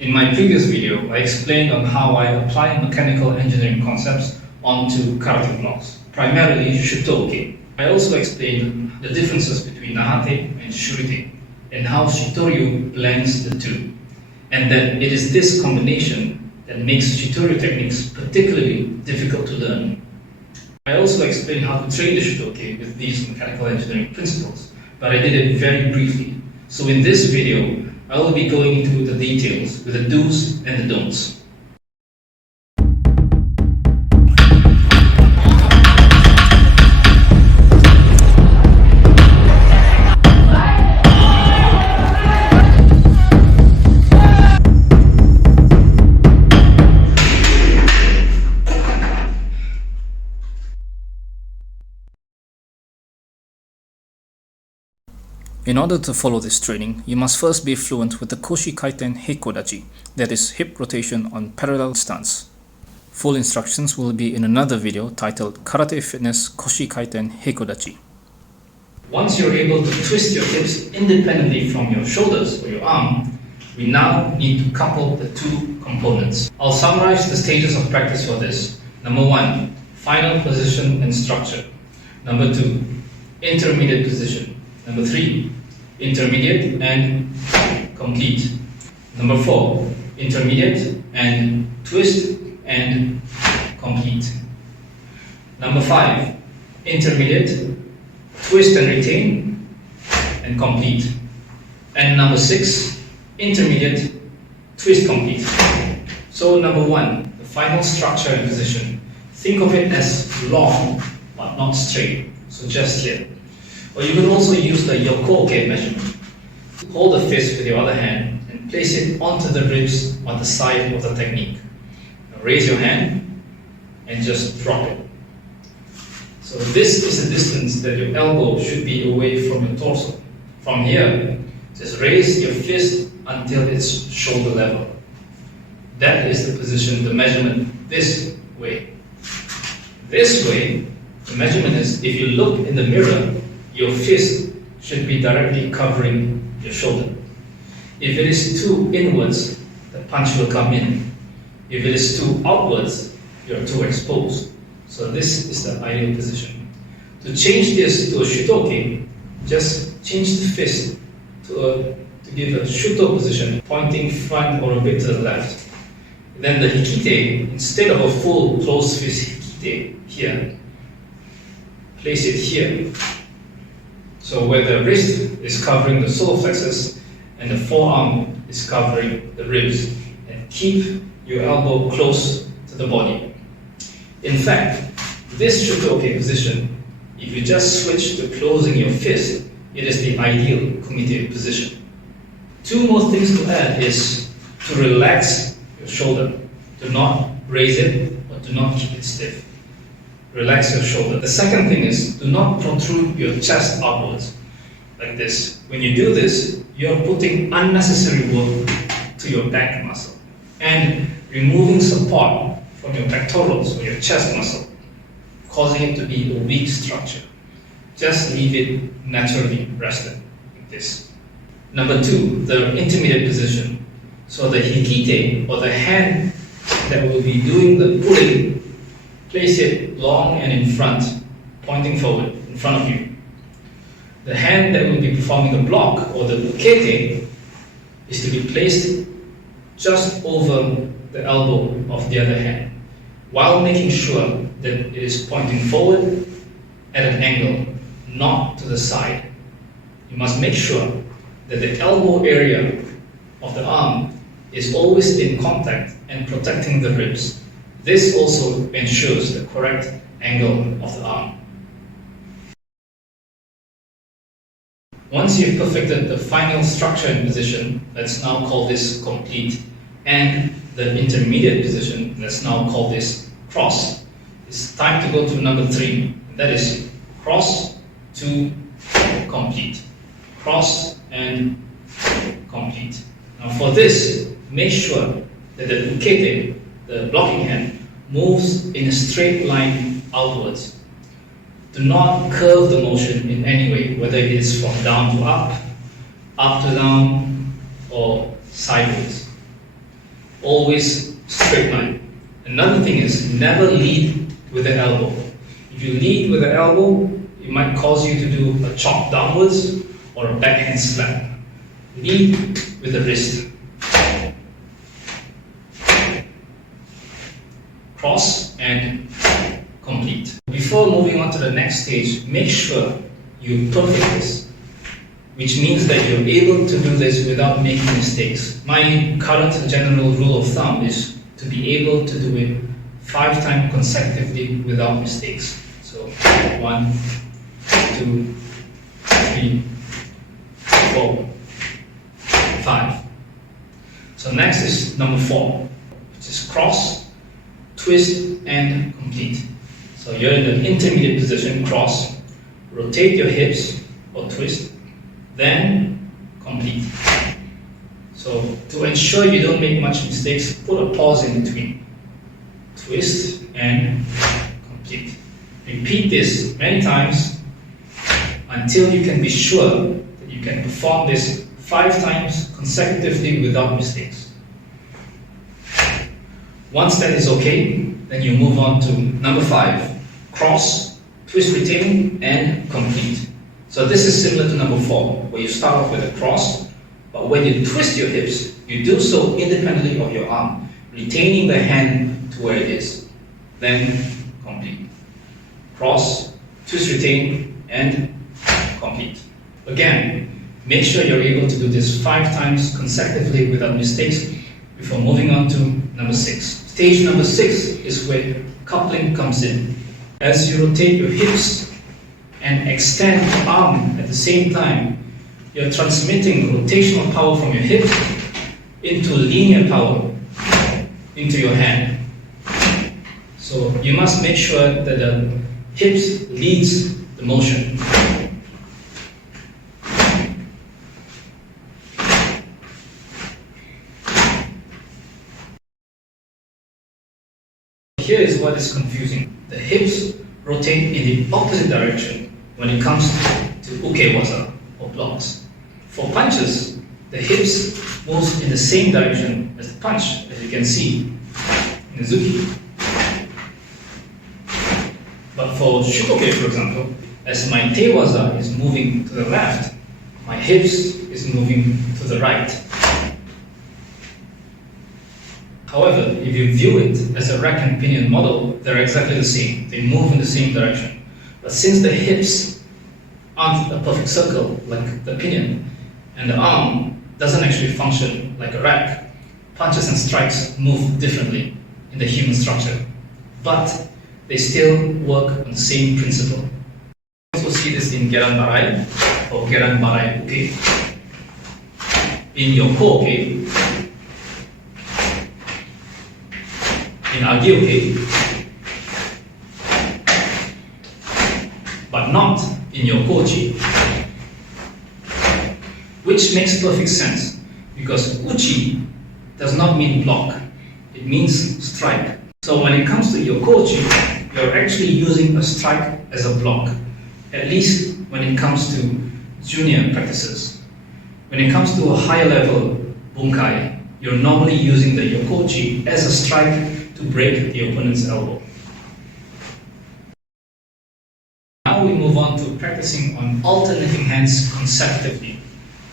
In my previous video, I explained on how I apply mechanical engineering concepts onto karate blocks, primarily Shuto-uke. I also explained the differences between Nahate and Shurite and how Shitoryu blends the two, and that it is this combination that makes Shitoryu techniques particularly difficult to learn. I also explained how to train the Shuto-uke with these mechanical engineering principles, but I did it very briefly. So in this video, I will be going into the details with the do's and the don'ts. In order to follow this training, you must first be fluent with the Koshi-kaiten heikodachi, that is hip rotation on parallel stance. Full instructions will be in another video titled Karate Fitness Koshi-kaiten heikodachi. Once you're able to twist your hips independently from your shoulders or your arm, we now need to couple the two components. I'll summarize the stages of practice for this. Number 1, final position and structure. Number 2, intermediate position. Number 3, intermediate and complete. Number 4, intermediate and twist and complete. Number 5, intermediate, twist and retain and complete. And number 6, intermediate, twist, complete. So number 1, the final structure and position. Think of it as long but not straight, so just here. Or you can also use the Yoko-uke measurement. Hold the fist with your other hand and place it onto the ribs on the side of the technique. Now raise your hand and just drop it. So this is the distance that your elbow should be away from your torso. From here, just raise your fist until it's shoulder level. That is the position, the measurement this way. This way, the measurement is, if you look in the mirror, your fist should be directly covering your shoulder. If it is too inwards, the punch will come in. If it is too outwards, you're too exposed. So this is the ideal position. To change this to a Shuto-uke, just change the fist to give a Shuto position, pointing front or a bit to the left. Then the Hikite, instead of a full closed fist Hikite here, place it here. So where the wrist is covering the solar plexus and the forearm is covering the ribs, and keep your elbow close to the body. In fact, this Shuto-uke position, if you just switch to closing your fist, it is the ideal kumite position. 2 more things to add is to relax your shoulder. Do not raise it or do not keep it stiff. Relax your shoulder. The second thing is, do not protrude your chest outwards like this. When you do this, you're putting unnecessary work to your back muscle and removing support from your pectorals or your chest muscle, causing it to be a weak structure. Just leave it naturally rested like this. Number 2, the intermediate position. So the hikite, or the hand that will be doing the pulling, place it long and in front, pointing forward, in front of you. The hand that will be performing the block, or the ukete, is to be placed just over the elbow of the other hand, while making sure that it is pointing forward at an angle, not to the side. You must make sure that the elbow area of the arm is always in contact and protecting the ribs. This also ensures the correct angle of the arm. Once you've perfected the final structure and position, let's now call this complete, and the intermediate position, let's now call this cross. It's time to go to number 3, that is cross to complete. Cross and complete. Now for this, make sure that the ukete, the blocking hand, moves in a straight line outwards. Do not curve the motion in any way, whether it is from down to up to down, or sideways. always straight line. Another thing is never lead with the elbow. If you lead with the elbow, it might cause you to do a chop downwards or a backhand slap. Lead with the wrist. Cross and complete. Before moving on to the next stage, make sure you perfect this, which means that you're able to do this without making mistakes. My current general rule of thumb is to be able to do it 5 times consecutively without mistakes. So 1, 2, 3, 4, 5. So next is number 4, which is cross, twist and complete. So you're in the intermediate position, cross, rotate your hips or twist, then complete. So to ensure you don't make much mistakes, put a pause in between. Twist and complete. Repeat this many times until you can be sure that you can perform this 5 times consecutively without mistakes. Once that is okay, then you move on to number 5, cross, twist, retain, and complete. So this is similar to number 4, where you start off with a cross, but when you twist your hips, you do so independently of your arm, retaining the hand to where it is. Then complete. Cross, twist, retain, and complete. Again, make sure you're able to do this 5 times consecutively without mistakes before moving on to number 6. Stage number 6 is where coupling comes in. As you rotate your hips and extend your arm at the same time, you're transmitting rotational power from your hips into linear power into your hand. So you must make sure that the hips leads the motion. Here is what is confusing. The hips rotate in the opposite direction when it comes to uke waza or blocks. For punches, the hips moves in the same direction as the punch, as you can see in the zuki. But for Shuto-uke, for example, as my te waza is moving to the left, my hips is moving to the right. However, if you view it as a rack and pinion model, they're exactly the same. They move in the same direction. But since the hips aren't a perfect circle like the pinion, and the arm doesn't actually function like a rack, punches and strikes move differently in the human structure. But they still work on the same principle. You also see this in Geran Barai or Geran Barai Uke. In Yoko Uke, in Agi-uke, but not in Yokochi, which makes perfect sense because uchi does not mean block, it means strike. So when it comes to Yokochi, you're actually using a strike as a block, at least when it comes to junior practices. When it comes to a higher level bunkai, you're normally using the Yokochi as a strike to break the opponent's elbow. Now we move on to practicing on alternating hands consecutively.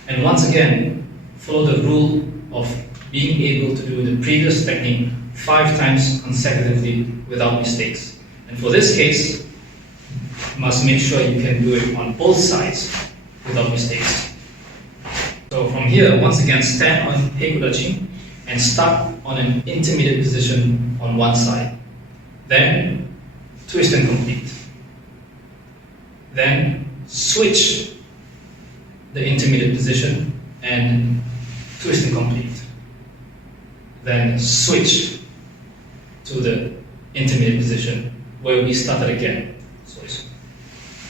And once again, follow the rule of being able to do the previous technique 5 times consecutively without mistakes. And for this case, you must make sure you can do it on both sides without mistakes. So from here, once again, stand on heikudachi and start on an intermediate position on one side. Then twist and complete. Then switch the intermediate position and twist and complete. Then switch to the intermediate position where we started again. So it's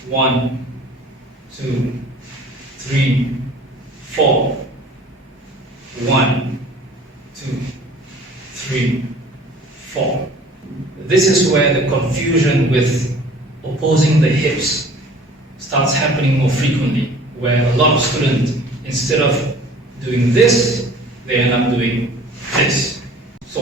1, 2, 3, 4. 1, 2, 3, 4. This is where the confusion with opposing the hips starts happening more frequently, where a lot of students, instead of doing this, they end up doing this.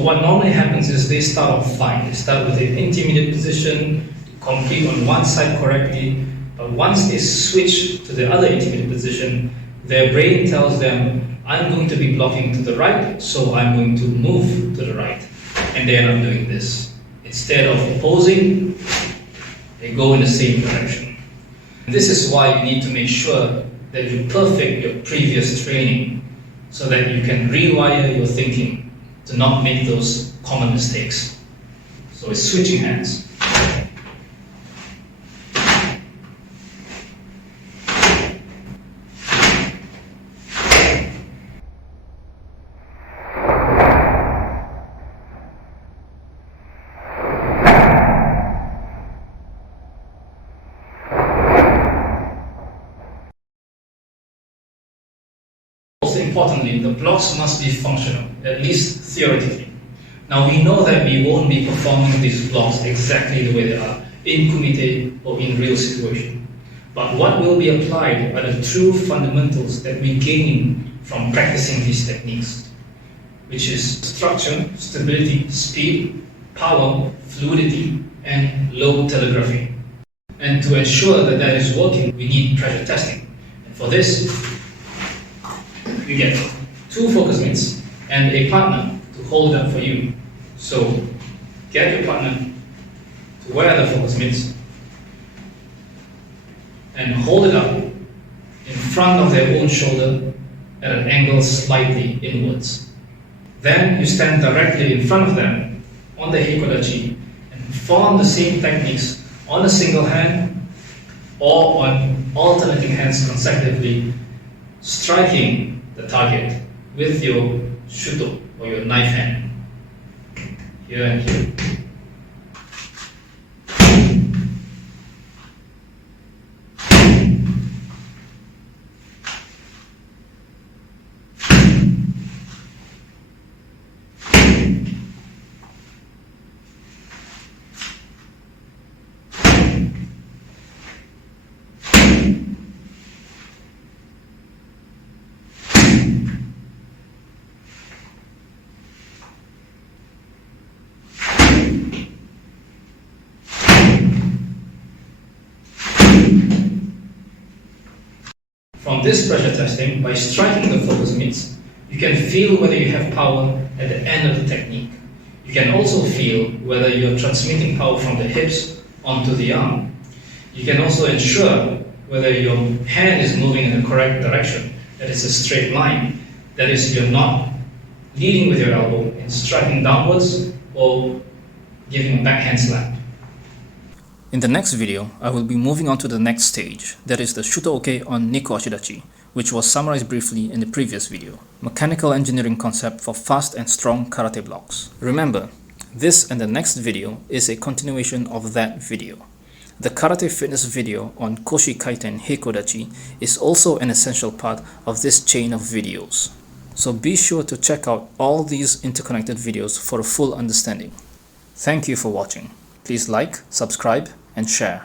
what normally happens is they start off fine. They start with an intermediate position, complete on one side correctly, but once they switch to the other intermediate position, their brain tells them, I'm going to be blocking to the right, so I'm going to move to the right. And they end up doing this. Instead of opposing, they go in the same direction. This is why you need to make sure that you perfect your previous training so that you can rewire your thinking to not make those common mistakes. So it's switching hands. Most importantly, the blocks must be functional, at least theoretically. Now we know that we won't be performing these blocks exactly the way they are in kumite or in real situation. But what will be applied are the true fundamentals that we gain from practicing these techniques, which is structure, stability, speed, power, fluidity, and low telegraphy. And to ensure that that is working, we need pressure testing. And for this, you get 2 focus mitts and a partner to hold it up for you. So get your partner to wear the focus mitts and hold it up in front of their own shoulder at an angle slightly inwards. Then you stand directly in front of them on the heikodachi and perform the same techniques on a single hand or on alternating hands consecutively, striking the target with your shuto or your knife hand, here and here. From this pressure testing, by striking the focus mitts, you can feel whether you have power at the end of the technique. You can also feel whether you're transmitting power from the hips onto the arm. You can also ensure whether your hand is moving in the correct direction, that it's a straight line, that is, you're not leading with your elbow and striking downwards or giving a backhand slap. In the next video, I will be moving on to the next stage, that is the Shuto-uke on Niku Ashidachi, which was summarized briefly in the previous video. Mechanical engineering concept for fast and strong karate blocks. Remember, this and the next video is a continuation of that video. The karate fitness video on Koshi-kaiten Heikodachi is also an essential part of this chain of videos. So be sure to check out all these interconnected videos for a full understanding. Thank you for watching. Please like, subscribe, and share.